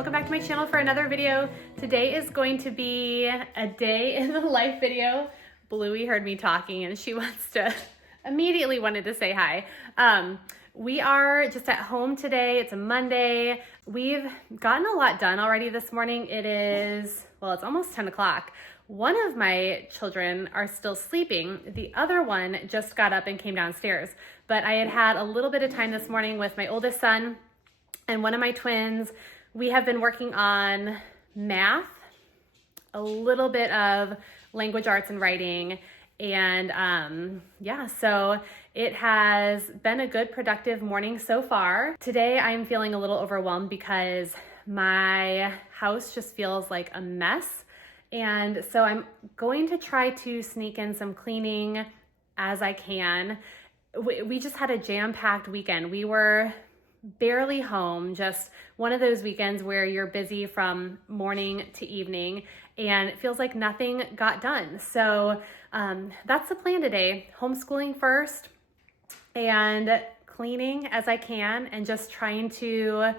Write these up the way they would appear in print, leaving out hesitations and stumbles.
welcome back to my channel for another video. Today is going to be a day in the life video. Bluey heard me talking and she immediately wanted to say hi. We are just at home today. It's a Monday. We've gotten a lot done already this morning. It's almost 10 o'clock. One of my children are still sleeping. The other one just got up and came downstairs. But I had a little bit of time this morning with my oldest son and one of my twins. We have been working on math, a little bit of language arts and writing, and so it has been a good, productive morning so far. Today I'm feeling a little overwhelmed because my house just feels like a mess. And so I'm going to try to sneak in some cleaning as I can. We just had a jam-packed weekend. We were barely home, just one of those weekends where you're busy from morning to evening and it feels like nothing got done. So that's the plan today. Homeschooling first and cleaning as I can and just trying to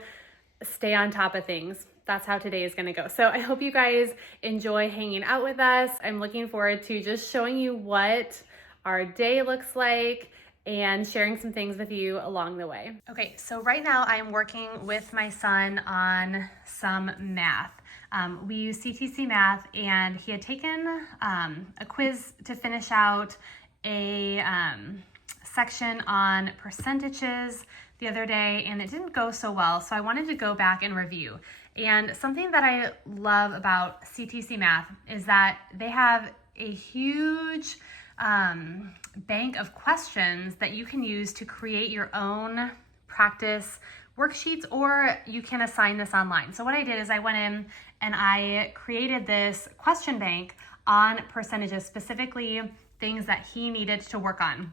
stay on top of things. That's how today is gonna go. So I hope you guys enjoy hanging out with us. I'm looking forward to just showing you what our day looks like and sharing some things with you along the way. Okay, so right now I'm working with my son on some math. We use CTC Math, and he had taken a quiz to finish out a section on percentages the other day, and it didn't go so well, so I wanted to go back and review. And something that I love about CTC Math is that they have a huge bank of questions that you can use to create your own practice worksheets, or you can assign this online. So what I did is I went in and I created this question bank on percentages, specifically things that he needed to work on.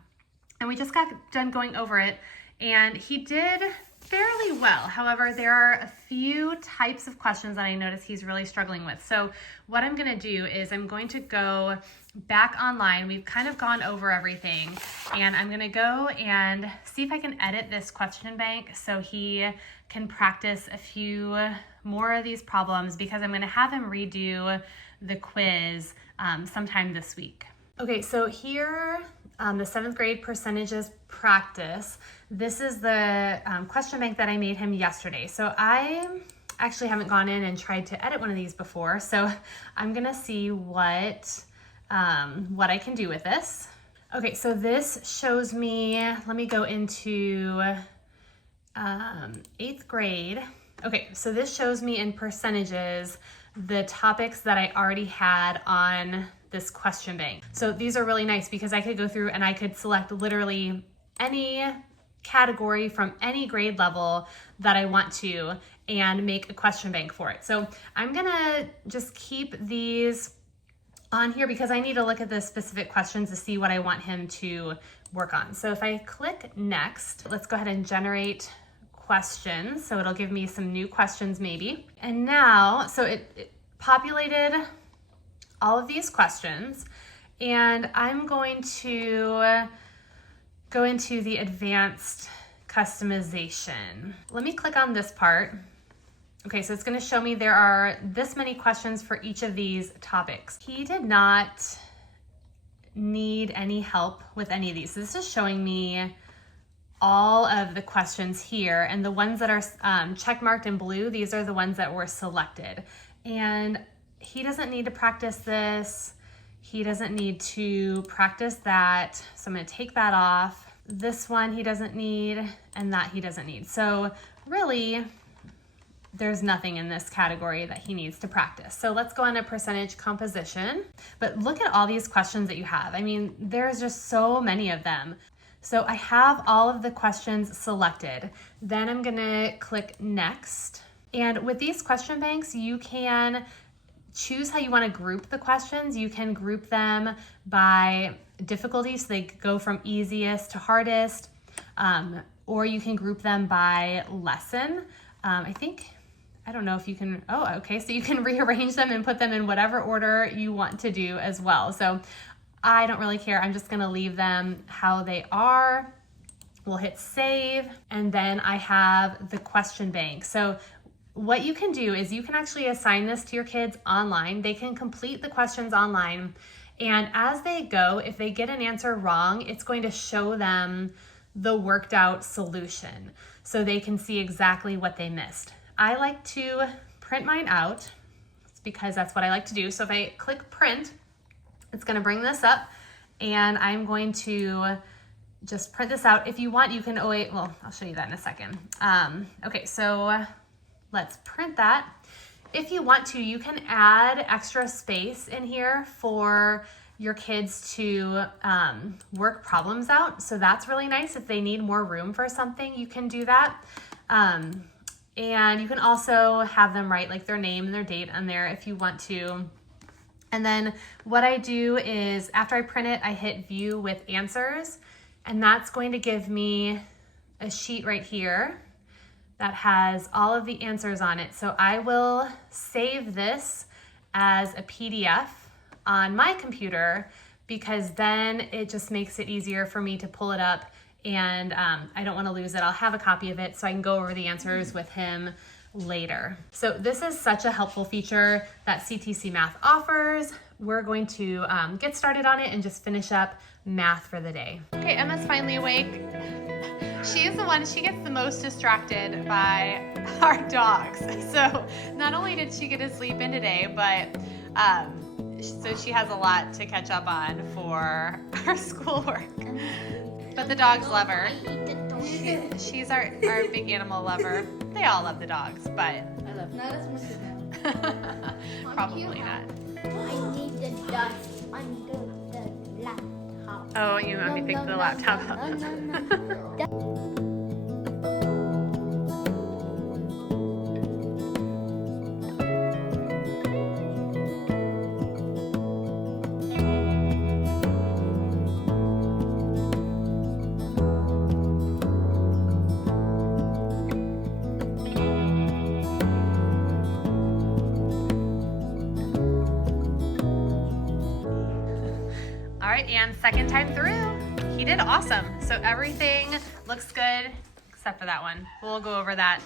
And we just got done going over it, and he did fairly well. However, there are a few types of questions that I noticed he's really struggling with. So what I'm gonna do is I'm going to go back online. We've kind of gone over everything, and I'm gonna go and see if I can edit this question bank so he can practice a few more of these problems, because I'm gonna have him redo the quiz sometime this week. Okay, so here, the 7th grade percentages practice. This is the question bank that I made him yesterday. So I actually haven't gone in and tried to edit one of these before. So I'm gonna see what I can do with this. Okay, so this shows me, let me go into 8th grade. Okay, so this shows me in percentages the topics that I already had on this question bank. So these are really nice because I could go through and I could select literally any category from any grade level that I want to and make a question bank for it. So I'm gonna just keep these on here because I need to look at the specific questions to see what I want him to work on. So if I click next, let's go ahead and generate questions. So it'll give me some new questions maybe. And now, so it populated all of these questions, and I'm going to go into the advanced customization. Let me click on this part. Okay, so it's gonna show me there are this many questions for each of these topics. He did not need any help with any of these. So this is showing me all of the questions here, and the ones that are check marked in blue, these are the ones that were selected. And he doesn't need to practice this. He doesn't need to practice that. So I'm gonna take that off. This one he doesn't need, and that he doesn't need. So really, there's nothing in this category that he needs to practice. So let's go on to percentage composition. But look at all these questions that you have. I mean, there's just so many of them. So I have all of the questions selected. Then I'm gonna click next. And with these question banks, you can choose how you want to group the questions. You can group them by difficulty, so they go from easiest to hardest, or you can group them by lesson. I don't know if you can, so you can rearrange them and put them in whatever order you want to do as well. So I don't really care. I'm just gonna leave them how they are. We'll hit save, and then I have the question bank. So what you can do is you can actually assign this to your kids online. They can complete the questions online. And as they go, if they get an answer wrong, it's going to show them the worked out solution so they can see exactly what they missed. I like to print mine out because that's what I like to do. So if I click print, it's going to bring this up and I'm going to just print this out. If you want, you can, well, I'll show you that in a second. Okay, so let's print that. If you want to, you can add extra space in here for your kids to work problems out. So that's really nice. If they need more room for something, you can do that. And you can also have them write like their name and their date on there if you want to. And then what I do is after I print it, I hit view with answers, and that's going to give me a sheet right here that has all of the answers on it. So I will save this as a PDF on my computer because then it just makes it easier for me to pull it up and I don't want to lose it. I'll have a copy of it so I can go over the answers with him later. So this is such a helpful feature that CTC Math offers. We're going to get started on it and just finish up math for the day. Okay, Emma's finally awake. She is the one, she gets the most distracted by our dogs. So not only did she get to sleep in today, but so she has a lot to catch up on for her schoolwork. But the dogs love her. She's our big animal lover. They all love the dogs, but I love not as much as them. Probably not. I need the dust under the laptop. Oh, you want me to pick the laptop up? No. And second time through, he did awesome. So everything looks good except for that one. We'll go over that.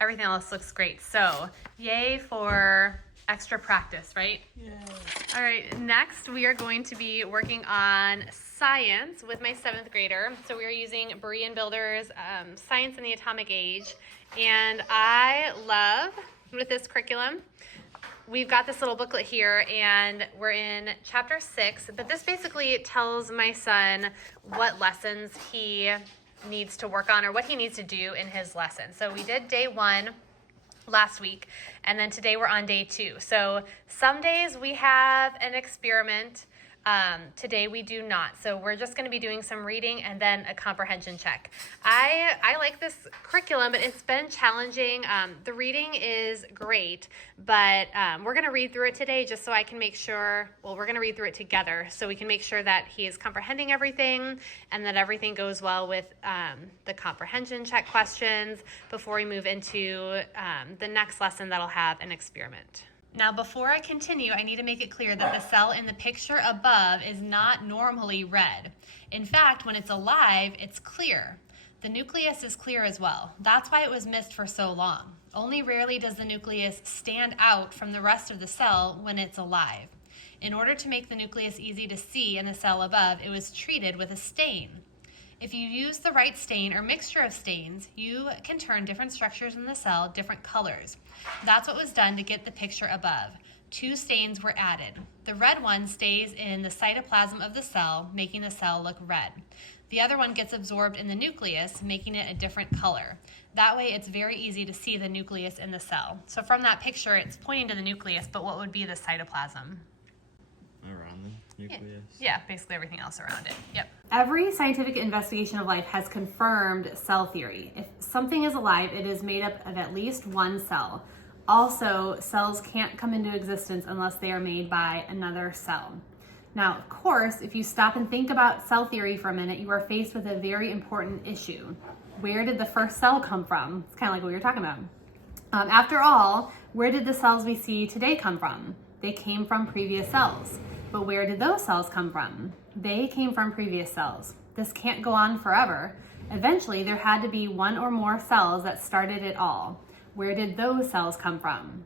Everything else looks great. So yay for extra practice, right? Yay. All right, next we are going to be working on science with my 7th grader. So we are using Berean Builder's Science in the Atomic Age. And I love, with this curriculum, we've got this little booklet here and we're in chapter 6, but this basically tells my son what lessons he needs to work on or what he needs to do in his lesson. So we did day 1 last week, and then today we're on day 2. So some days we have an experiment. Today we do not. So we're just going to be doing some reading and then a comprehension check. I like this curriculum, but it's been challenging. The reading is great, but we're going to read through it today just so I can make sure, well, we're going to read through it together so we can make sure that he is comprehending everything and that everything goes well with the comprehension check questions before we move into the next lesson that'll have an experiment. Now, before I continue, I need to make it clear that the cell in the picture above is not normally red. In fact, when it's alive, it's clear. The nucleus is clear as well. That's why it was missed for so long. Only rarely does the nucleus stand out from the rest of the cell when it's alive. In order to make the nucleus easy to see in the cell above, it was treated with a stain. If you use the right stain or mixture of stains, you can turn different structures in the cell different colors. That's what was done to get the picture above. 2 stains were added. The red one stays in the cytoplasm of the cell, making the cell look red. The other one gets absorbed in the nucleus, making it a different color. That way it's very easy to see the nucleus in the cell. So from that picture, it's pointing to the nucleus, but what would be the cytoplasm? Around the nucleus? Yeah, basically everything else around it. Yep. Every scientific investigation of life has confirmed cell theory. If something is alive, it is made up of at least one cell. Also, cells can't come into existence unless they are made by another cell. Now, of course, if you stop and think about cell theory for a minute, you are faced with a very important issue. Where did the first cell come from? It's kind of like what we were talking about. After all, where did the cells we see today come from? They came from previous cells. But where did those cells come from? They came from previous cells. This can't go on forever. Eventually, there had to be one or more cells that started it all. Where did those cells come from?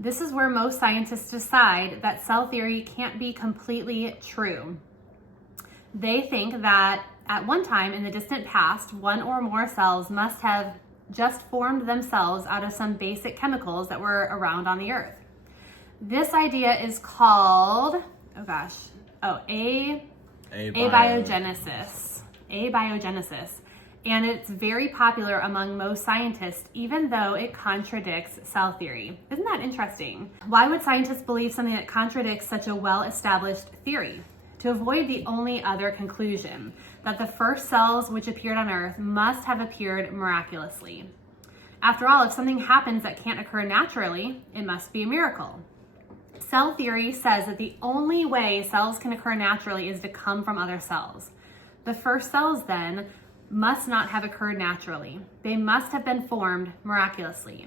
This is where most scientists decide that cell theory can't be completely true. They think that at one time in the distant past, one or more cells must have just formed themselves out of some basic chemicals that were around on the earth. This idea is called, abiogenesis. Abiogenesis. And it's very popular among most scientists, even though it contradicts cell theory. Isn't that interesting? Why would scientists believe something that contradicts such a well-established theory? To avoid the only other conclusion, that the first cells which appeared on Earth must have appeared miraculously. After all, if something happens that can't occur naturally, it must be a miracle. Cell theory says that the only way cells can occur naturally is to come from other cells. The first cells, then, must not have occurred naturally. They must have been formed miraculously.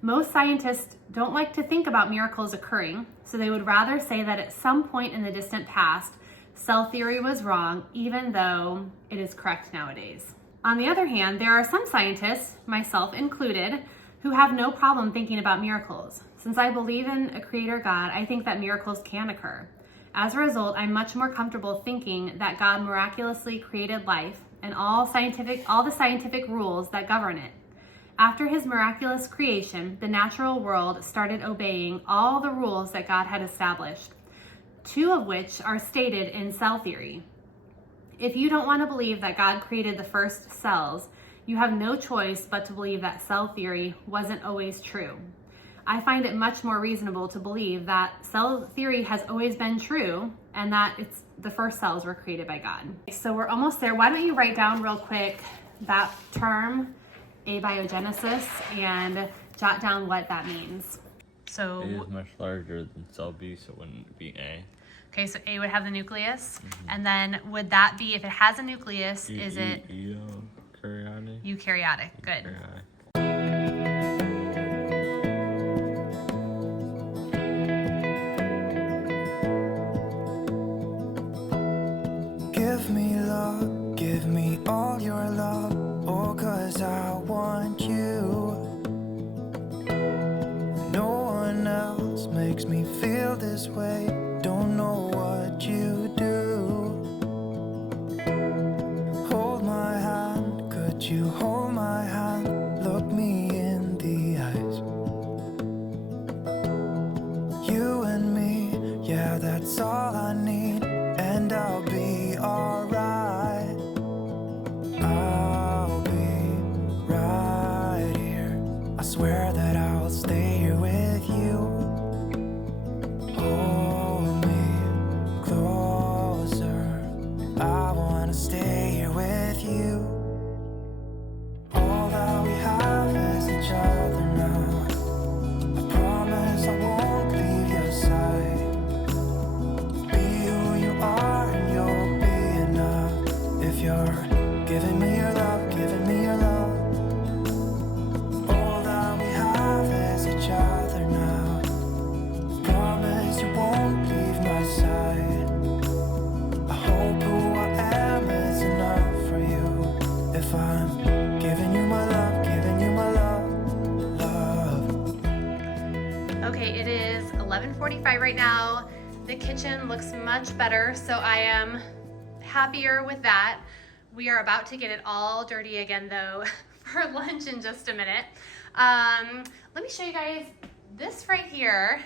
Most scientists don't like to think about miracles occurring, so they would rather say that at some point in the distant past, cell theory was wrong, even though it is correct nowadays. On the other hand, there are some scientists, myself included, who have no problem thinking about miracles. Since I believe in a creator God, I think that miracles can occur. As a result, I'm much more comfortable thinking that God miraculously created life and all the scientific rules that govern it. After his miraculous creation, the natural world started obeying all the rules that God had established, two of which are stated in cell theory. If you don't want to believe that God created the first cells, you have no choice but to believe that cell theory wasn't always true. I find it much more reasonable to believe that cell theory has always been true and that the first cells were created by God. So we're almost there. Why don't you write down real quick that term, abiogenesis, and jot down what that means. So A is much larger than cell B, so it wouldn't be A. Okay, so A would have the nucleus, and then would that be, if it has a nucleus, is it Eukaryotic? Eukaryotic? Good. Eukaryotic. Give me love, give me all your love, oh, 'cause I want you. No one else makes me feel this way, don't know what you do. Hold my hand, could you hold my hand, look me in the eyes. You and me, yeah, that's all I need, and I'll be alright. I'll be right here. I swear that I'll stay here with you. Hold me closer. I wanna stay here with you. All that we have is each other now. I promise I won't leave your side. Be who you are and you'll be enough. If you're giving me your love, giving me your love. All that we have is each other now. Promise you won't leave my side. I hope who I am is enough for you. If I'm giving you my love, giving you my love, love. Okay, it is 11:45 right now. The kitchen looks much better, so I am happier with that. We are about to get it all dirty again though for lunch in just a minute. Let me show you guys this right here.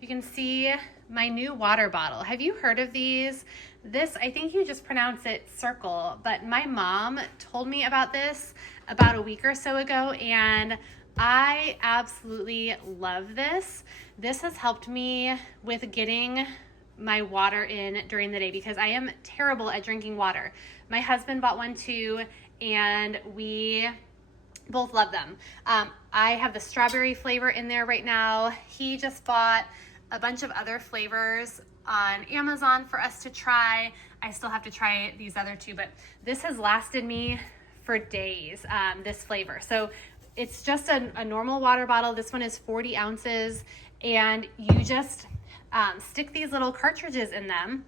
You can see my new water bottle. Have you heard of these? This, I think you just pronounce it circle, but my mom told me about this about a week or so ago, and I absolutely love this. This has helped me with getting my water in during the day because I am terrible at drinking water. My husband bought one too, and we both love them. I have the strawberry flavor in there right now. He just bought a bunch of other flavors on Amazon for us to try. I still have to try these other two, but this has lasted me for days, this flavor. So it's just a normal water bottle. This one is 40 ounces, and you just stick these little cartridges in them,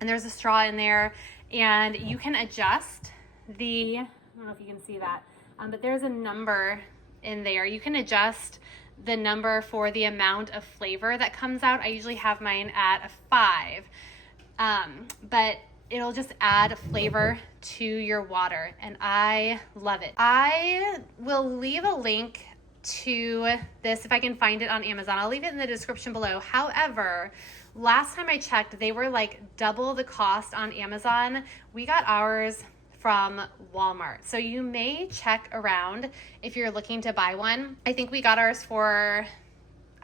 and there's a straw in there, and you can adjust the, I don't know if you can see that, but there's a number in there. You can adjust the number for the amount of flavor that comes out. I usually have mine at a 5, but it'll just add flavor to your water, and I love it. I will leave a link to this if I can find it on Amazon. I'll leave it in the description below. However, last time I checked, they were like double the cost on Amazon. We got ours from Walmart. So you may check around if you're looking to buy one. I think we got ours for,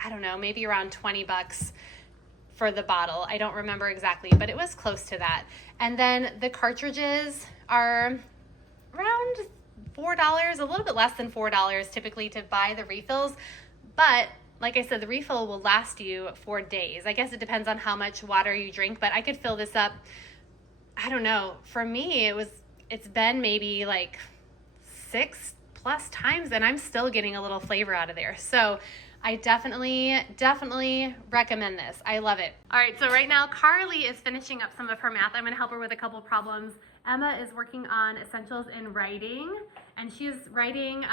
I don't know, maybe around 20 bucks for the bottle. I don't remember exactly, but it was close to that. And then the cartridges are around $4, a little bit less than $4 typically to buy the refills. But like I said, the refill will last you for days. I guess it depends on how much water you drink, but I could fill this up, I don't know. For me, it's been maybe like 6+ times, and I'm still getting a little flavor out of there. So I definitely recommend this. I love it. All right, so right now Carly is finishing up some of her math. I'm gonna help her with a couple problems. Emma is working on essentials in writing, and she's writing,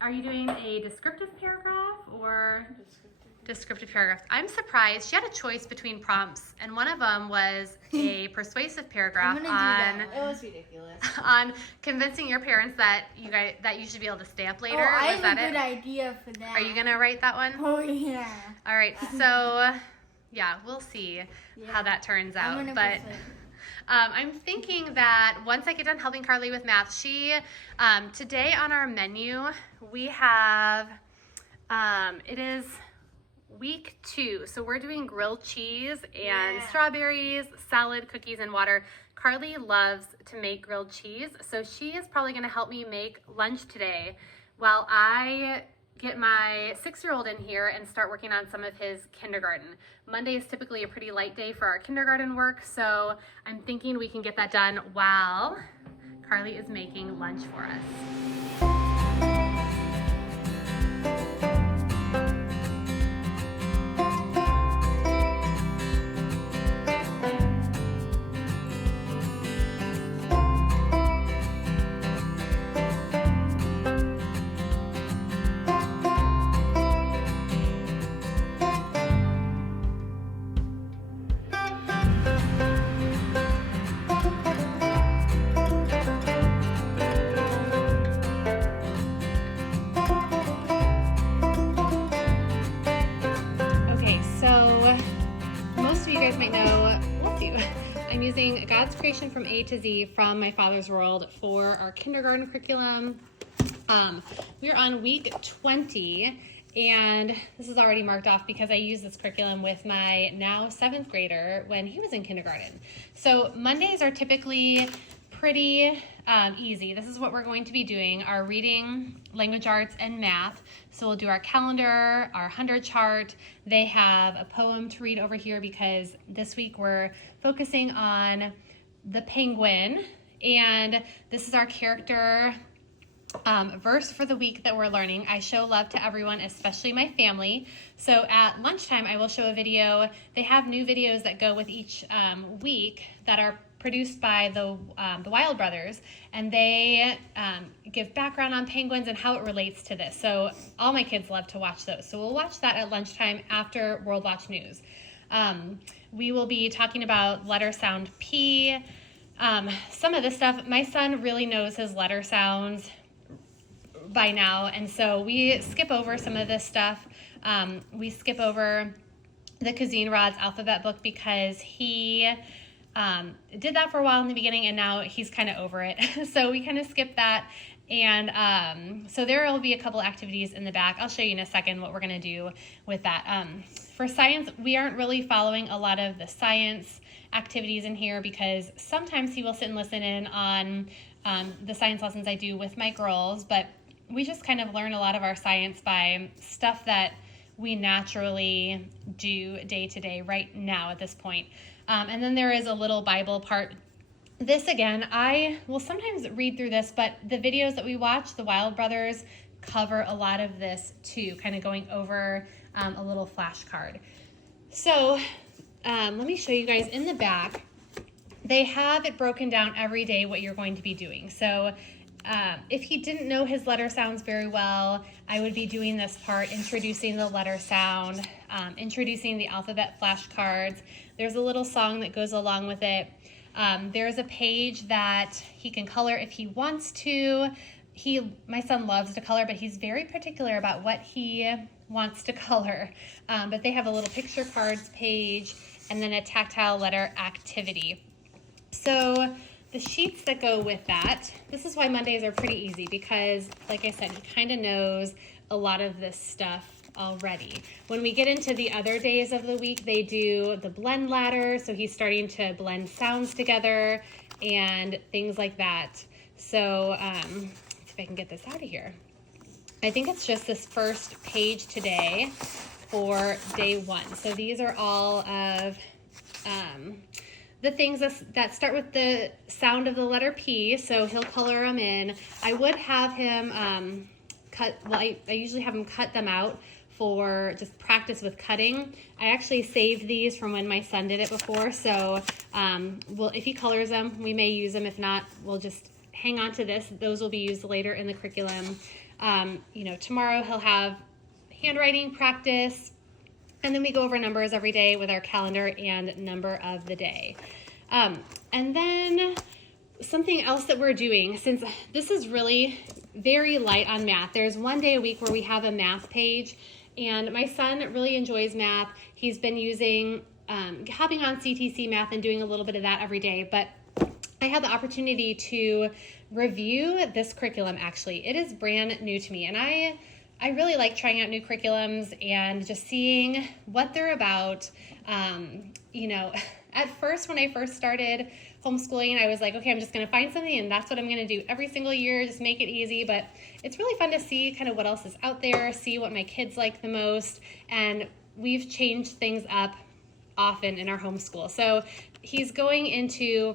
are you doing a descriptive paragraph or? Descriptive paragraphs. I'm surprised. She had a choice between prompts, and one of them was a persuasive paragraph on. It was ridiculous. On convincing your parents that you should be able to stay up later. Oh, I was have that a good it? idea for that. Are you gonna write that one? Oh yeah. All right. So, yeah, we'll see how that turns out. I'm gonna But persuade. I'm thinking that once I get done helping Carly with math, today on our menu we have it is week 2, so we're doing grilled cheese and strawberries, salad, cookies, and water. Carly loves to make grilled cheese, so she is probably going to help me make lunch today while I get my 6-year-old in here and start working on some of his kindergarten. Monday is typically a pretty light day for our kindergarten work, so I'm thinking we can get that done while Carly is making lunch for us. I'm using God's Creation from A to Z from My Father's World for our kindergarten curriculum. We're on week 20, and this is already marked off because I use this curriculum with my now 7th grader when he was in kindergarten. So Mondays are typically pretty easy. This is what we're going to be doing, our reading, language arts, and math. So we'll do our calendar, our 100 chart. They have a poem to read over here because this week we're focusing on the penguin, and this is our character verse for the week that we're learning. I show love to everyone, especially my family. So at lunchtime, I will show a video. They have new videos that go with each week that are produced by the Wild Brothers, and they give background on penguins and how it relates to this. So all my kids love to watch those. So we'll watch that at lunchtime after World Watch News. We will be talking about letter sound P. Some of this stuff, my son really knows his letter sounds by now, and so we skip over some of this stuff. We skip over the Kazeen Rod's alphabet book because he did that for a while in the beginning, and now he's kind of over it. So we kind of skip that. And so there will be a couple activities in the back. I'll show you in a second what we're going to do with that. For science, we aren't really following a lot of the science activities in here because sometimes he will sit and listen in on the science lessons I do with my girls, but we just kind of learn a lot of our science by stuff that we naturally do day to day right now at this point. And then there is a little Bible part. This again, I will sometimes read through this, but the videos that we watch, the Wild Brothers, cover a lot of this too, kind of going over a little flashcard. So let me show you guys in the back. They have it broken down every day what you're going to be doing. So if he didn't know his letter sounds very well, I would be doing this part, introducing the letter sound, introducing the alphabet flashcards. There's a little song that goes along with it. There's a page that he can color if he wants to. My son loves to color, but he's very particular about what he wants to color. But they have a little picture cards page and then a tactile letter activity. So the sheets that go with that, this is why Mondays are pretty easy because, like I said, he kind of knows a lot of this stuff already. When we get into the other days of the week, they do the blend ladder, so he's starting to blend sounds together and things like that. So let's see if I can get this out of here. I think it's just this first page today for day 1. So these are all of the things that start with the sound of the letter P, so he'll color them in. I would have him I usually have him cut them out for just practice with cutting. I actually saved these from when my son did it before, so if he colors them, we may use them. If not, we'll just hang on to this. Those will be used later in the curriculum. Tomorrow he'll have handwriting practice, and then we go over numbers every day with our calendar and number of the day. And then something else that we're doing, since this is really very light on math, there's one day a week where we have a math page, and my son really enjoys math. He's been using, hopping on CTC Math and doing a little bit of that every day, but I had the opportunity to review this curriculum actually. It is brand new to me, and I really like trying out new curriculums and just seeing what they're about. At first, when I first started homeschooling, I was like, okay, I'm just going to find something and that's what I'm going to do every single year, just make it easy. But it's really fun to see kind of what else is out there, see what my kids like the most. And we've changed things up often in our homeschool. So he's going into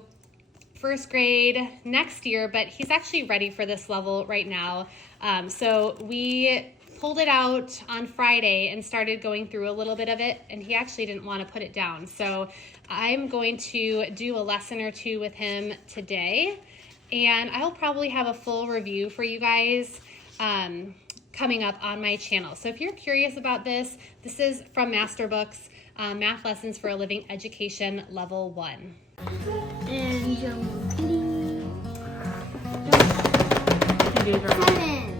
first grade next year, but he's actually ready for this level right now. So we pulled it out on Friday and started going through a little bit of it, and he actually didn't want to put it down. So I'm going to do a lesson or two with him today, and I'll probably have a full review for you guys coming up on my channel. So if you're curious about this is from Master Books, Math Lessons for a Living Education Level 1. And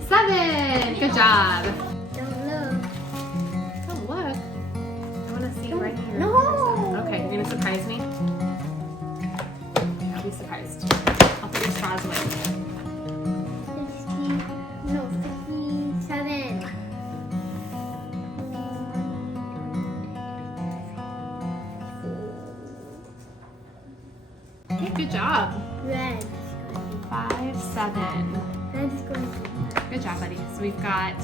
Seven. Good job. Don't look. Don't look. I want to see right here. No. Okay, you're gonna surprise me? I'll be surprised. I'll put your straws away. 57. Okay, good job. Red. 5, 7. Red's going to be Good job, buddy. So we've got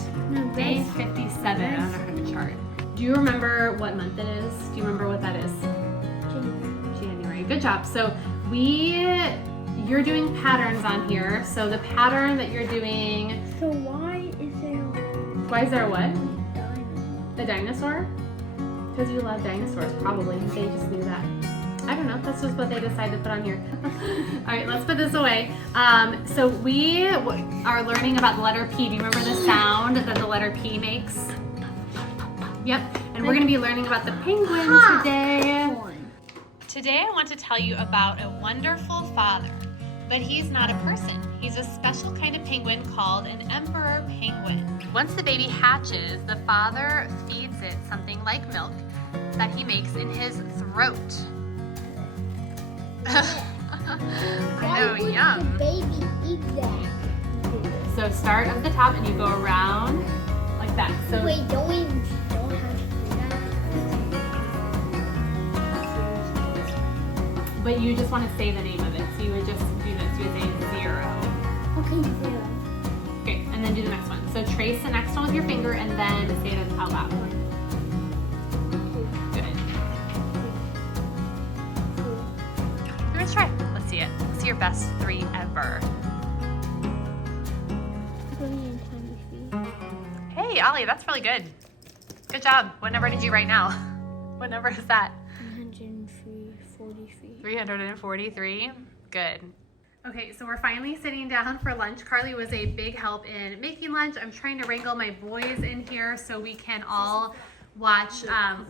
day red's 57 on our chart. Do you remember what month it is? Do you remember what that is? January. Good job. So you're doing patterns on here. So the pattern that you're doing. So why is there a what? dinosaur? A dinosaur? Because you love dinosaurs, probably. They just knew that. I don't know. That's just what they decided to put on here. All right, let's put this away. So we are learning about the letter P. Do you remember the sound that the letter P makes? Yep. And we're going to be learning about the penguin today. Today I want to tell you about a wonderful father. But he's not a person. He's a special kind of penguin called an emperor penguin. Once the baby hatches, the father feeds it something like milk that he makes in his throat. I know, yum. The baby eat that? So start at the top and you go around like that. So Wait, don't have to do that. but you just want to say the name of it. So you would just do this. You would say 0. Okay, 0. Okay, and then do the next one. So trace the next one with your finger and then say it out loud. Good. Let's try. Let's see it. Let's see your best 3 ever. Hey, Ollie, that's really good. Good job. What number did you write now? What number is that? 143. 343. Good. Okay, so we're finally sitting down for lunch. Carly was a big help in making lunch. I'm trying to wrangle my boys in here so we can all watch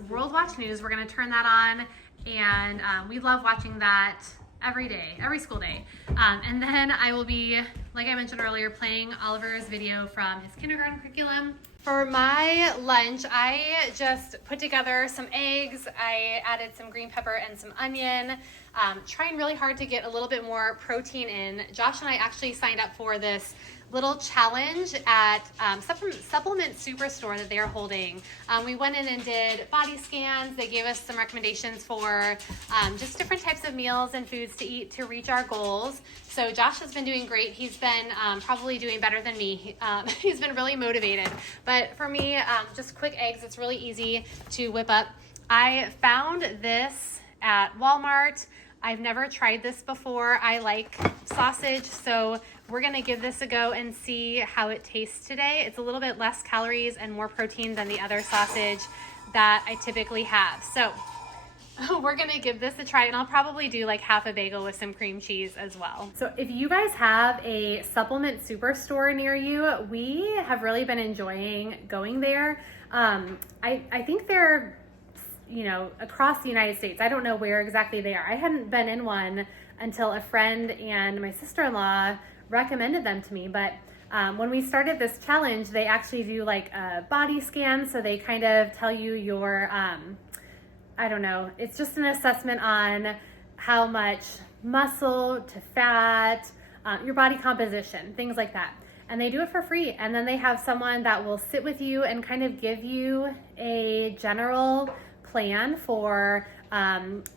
World Watch News. We're gonna turn that on, and we love watching that every day, every school day. And then I will be, like I mentioned earlier, playing Oliver's video from his kindergarten curriculum. For my lunch, I just put together some eggs. I added some green pepper and some onion, trying really hard to get a little bit more protein in. Josh and I actually signed up for this little challenge at Supplement Superstore that they're holding. We went in and did body scans. They gave us some recommendations for just different types of meals and foods to eat to reach our goals. So Josh has been doing great. He's been probably doing better than me. He's been really motivated. But for me, just quick eggs, it's really easy to whip up. I found this at Walmart. I've never tried this before. I like sausage, so we're gonna give this a go and see how it tastes today. It's a little bit less calories and more protein than the other sausage that I typically have. So we're gonna give this a try, and I'll probably do like half a bagel with some cream cheese as well. So if you guys have a Supplement Superstore near you, we have really been enjoying going there. I think they're, you know, across the United States. I don't know where exactly they are. I hadn't been in one until a friend and my sister-in-law recommended them to me. But when we started this challenge, they actually do like a body scan. So they kind of tell you your, I don't know, it's just an assessment on how much muscle to fat, your body composition, things like that. And they do it for free. And then they have someone that will sit with you and kind of give you a general plan for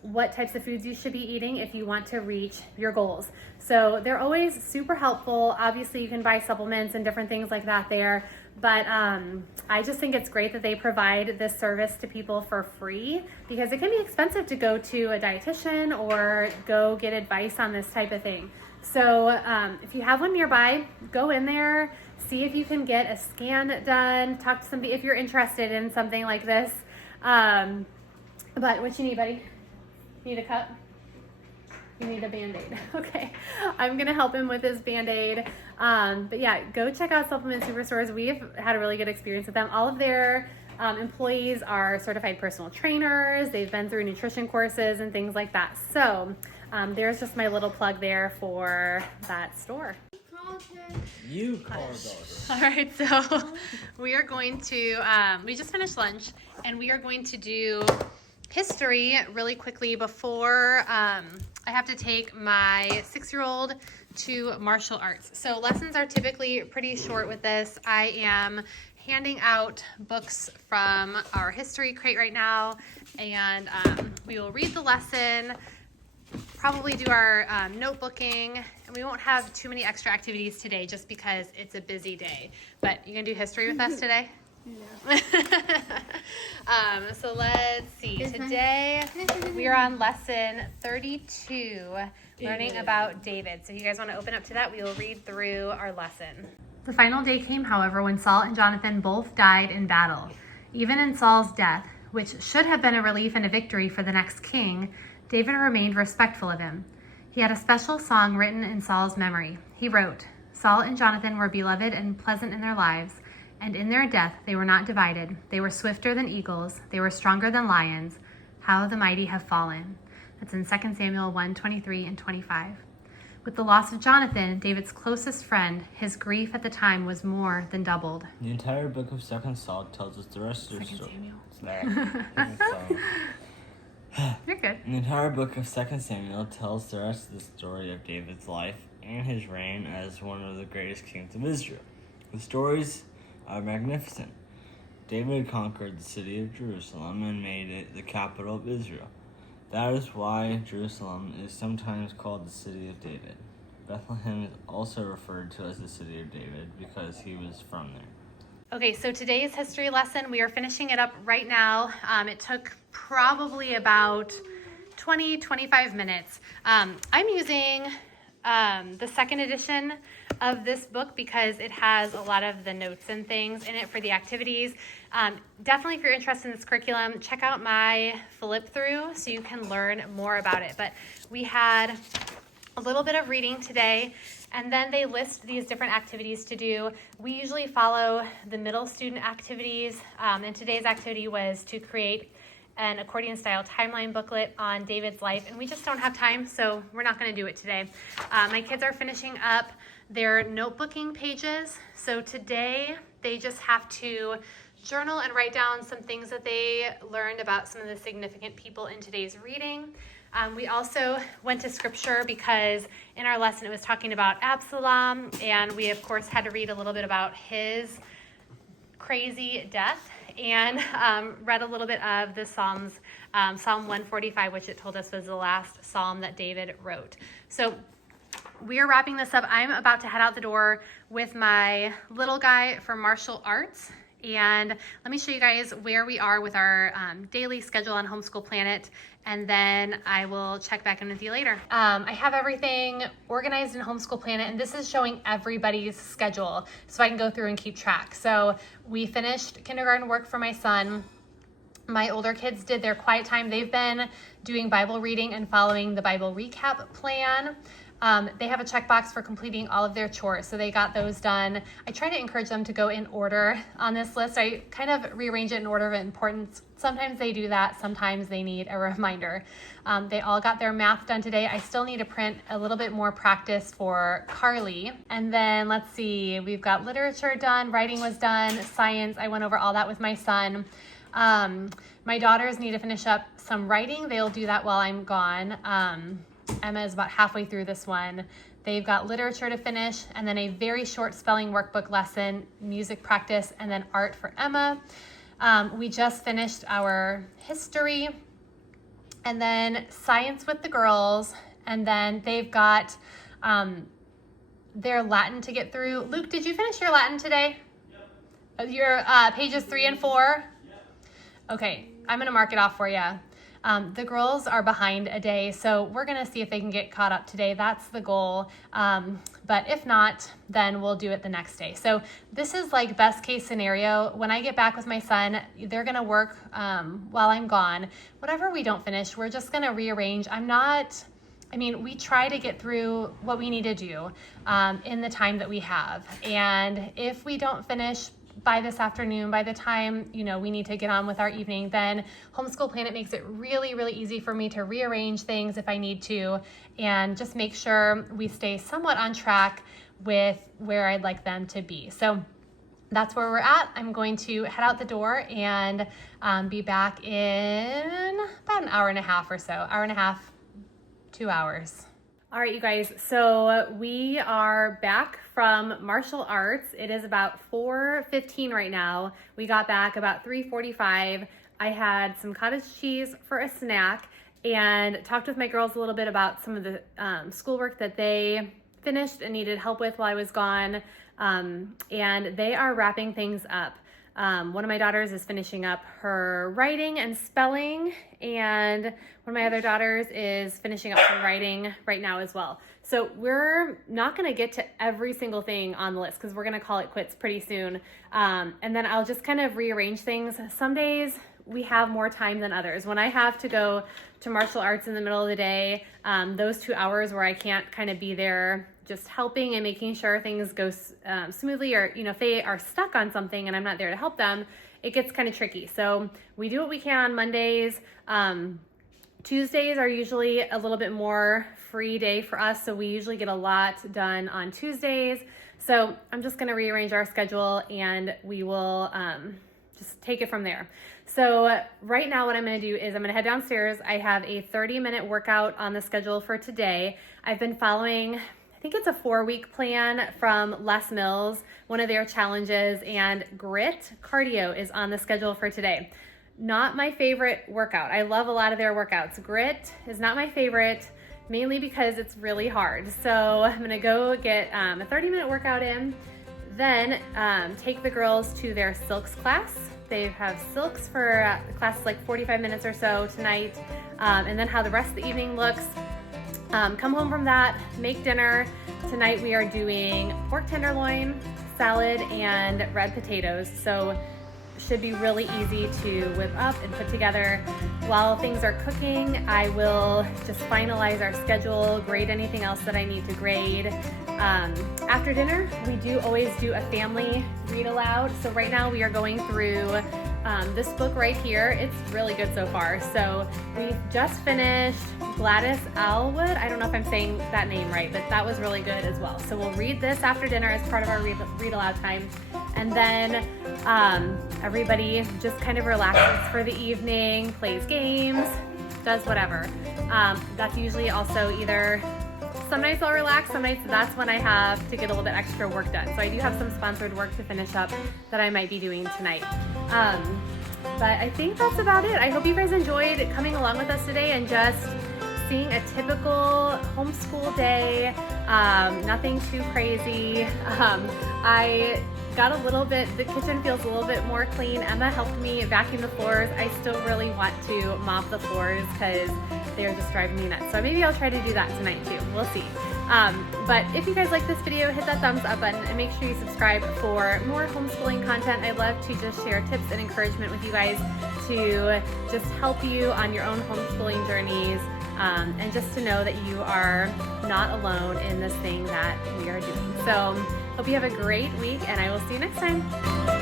what types of foods you should be eating if you want to reach your goals. So they're always super helpful. Obviously you can buy supplements and different things like that there, but I just think it's great that they provide this service to people for free, because it can be expensive to go to a dietitian or go get advice on this type of thing. So if you have one nearby, go in there, see if you can get a scan done, talk to somebody if you're interested in something like this. But what you need, buddy? Need a cup? You need a Band-Aid. Okay, I'm gonna help him with his Band-Aid. But yeah, go check out Supplement Superstores. We've had a really good experience with them. All of their employees are certified personal trainers. They've been through nutrition courses and things like that. So there's just my little plug there for that store. You called us. All right, so we are going to, we just finished lunch, and we are going to do history really quickly before I have to take my 6-year-old to martial arts. So lessons are typically pretty short with this. I am handing out books from our history crate right now, and we will read the lesson, probably do our notebooking, and we won't have too many extra activities today just because it's a busy day. But you gonna do history with us today? No. So let's see. Today we are on lesson 32, learning about David. So if you guys want to open up to that, we will read through our lesson. The final day came, however, when Saul and Jonathan both died in battle. Even in Saul's death, which should have been a relief and a victory for the next king, David remained respectful of him. He had a special song written in Saul's memory. He wrote, "Saul and Jonathan were beloved and pleasant in their lives, and in their death they were not divided. They were swifter than eagles. They were stronger than lions. How the mighty have fallen." That's in 2 Samuel 1:23 and 25. With the loss of Jonathan, David's closest friend, his grief at the time was more than doubled. The entire book of 2 Saul tells us the rest of the 2 story. Samuel. You're good. The entire book of 2 Samuel tells the rest of the story of David's life and his reign as one of the greatest kings of Israel. The stories are magnificent. David conquered the city of Jerusalem and made it the capital of Israel. That is why Jerusalem is sometimes called the city of David. Bethlehem is also referred to as the city of David because he was from there. Okay, so today's history lesson, we are finishing it up right now. It took probably about 20-25 minutes. I'm using the second edition of this book because it has a lot of the notes and things in it for the activities. Definitely, if you're interested in this curriculum, check out my flip through so you can learn more about it. But we had a little bit of reading today, and then they list these different activities to do. We usually follow the middle student activities, and today's activity was to create an accordion style timeline booklet on David's life, and we just don't have time, so we're not going to do it today. My kids are finishing up their notebooking pages, so today they just have to journal and write down some things that they learned about some of the significant people in today's reading. We also went to scripture because in our lesson it was talking about Absalom, and we of course had to read a little bit about his crazy death, and read a little bit of the Psalms, Psalm 145, which it told us was the last psalm that David wrote. So we are wrapping this up. I'm about to head out the door with my little guy for martial arts. And let me show you guys where we are with our daily schedule on Homeschool Planet, and then I will check back in with you later. I have everything organized in Homeschool Planet, and this is showing everybody's schedule so I can go through and keep track. So we finished kindergarten work for my son. My older kids did their quiet time. They've been doing Bible reading and following the Bible recap plan. They have a checkbox for completing all of their chores, so they got those done. I try to encourage them to go in order on this list. I kind of rearrange it in order of importance. Sometimes they do that, sometimes they need a reminder. They all got their math done today. I still need to print a little bit more practice for Carly. And then let's see, we've got literature done, writing was done, science, I went over all that with my son. My daughters need to finish up some writing. They'll do that while I'm gone. Emma is about halfway through this one. They've got literature to finish, and then a very short spelling workbook lesson, music practice, and then art for Emma. We just finished our history, and then science with the girls, and then they've got their Latin to get through. Luke, did you finish your Latin today? Yep. Your pages 3 and 4? Yep. Okay, I'm gonna mark it off for you. The girls are behind a day, so we're going to see if they can get caught up today. That's the goal. But if not, then we'll do it the next day. So this is like best case scenario. When I get back with my son, they're going to work while I'm gone. Whatever we don't finish, we're just going to rearrange. We try to get through what we need to do in the time that we have. And if we don't finish by this afternoon, by the time, we need to get on with our evening, then Homeschool Planet makes it really, really easy for me to rearrange things if I need to, and just make sure we stay somewhat on track with where I'd like them to be. So that's where we're at. I'm going to head out the door and be back in about an hour and a half or so, hour and a half, 2 hours. All right, you guys, so we are back from martial arts. It is about 4:15 right now. We got back about 3:45. I had some cottage cheese for a snack and talked with my girls a little bit about some of the schoolwork that they finished and needed help with while I was gone, and they are wrapping things up. One of my daughters is finishing up her writing and spelling, and one of my other daughters is finishing up her writing right now as well. So we're not going to get to every single thing on the list because we're going to call it quits pretty soon. And then I'll just kind of rearrange things. Some days we have more time than others. When I have to go to martial arts in the middle of the day, those 2 hours where I can't kind of be there just helping and making sure things go smoothly, or if they are stuck on something and I'm not there to help them, it gets kind of tricky. So we do what we can on Mondays. Tuesdays are usually a little bit more free day for us, so we usually get a lot done on Tuesdays. So I'm just going to rearrange our schedule and we will just take it from there. So right now what I'm going to do is I'm going to head downstairs. I have a 30-minute workout on the schedule for today. I've been following, I think it's a 4-week plan from Les Mills, one of their challenges, and grit cardio is on the schedule for today. Not my favorite workout. I love a lot of their workouts. Grit is not my favorite, mainly because it's really hard. So I'm gonna go get a 30-minute workout in, then take the girls to their silks class. They have silks for classes like 45 minutes or so tonight, and then how the rest of the evening looks. Come home from that, make dinner. Tonight we are doing pork tenderloin, salad, and red potatoes. So should be really easy to whip up and put together. While things are cooking, I will just finalize our schedule, grade anything else that I need to grade. After dinner, we do always do a family read aloud. So right now we are going through this book right here. It's really good so far. So we just finished Gladys Alwood. I don't know if I'm saying that name right, but that was really good as well. So we'll read this after dinner as part of our read aloud time. And then everybody just kind of relaxes for the evening, plays games, does whatever. That's usually also either, some nights I'll relax, some nights that's when I have to get a little bit extra work done. So I do have some sponsored work to finish up that I might be doing tonight. But I think that's about it. I hope you guys enjoyed coming along with us today and just seeing a typical homeschool day. Nothing too crazy. I got a little bit, the kitchen feels a little bit more clean. Emma helped me vacuum the floors. I still really want to mop the floors because they're just driving me nuts. So maybe I'll try to do that tonight too. We'll see. But if you guys like this video, hit that thumbs up button and make sure you subscribe for more homeschooling content. I love to just share tips and encouragement with you guys to just help you on your own homeschooling journeys. And just to know that you are not alone in this thing that we are doing. So hope you have a great week, and I will see you next time.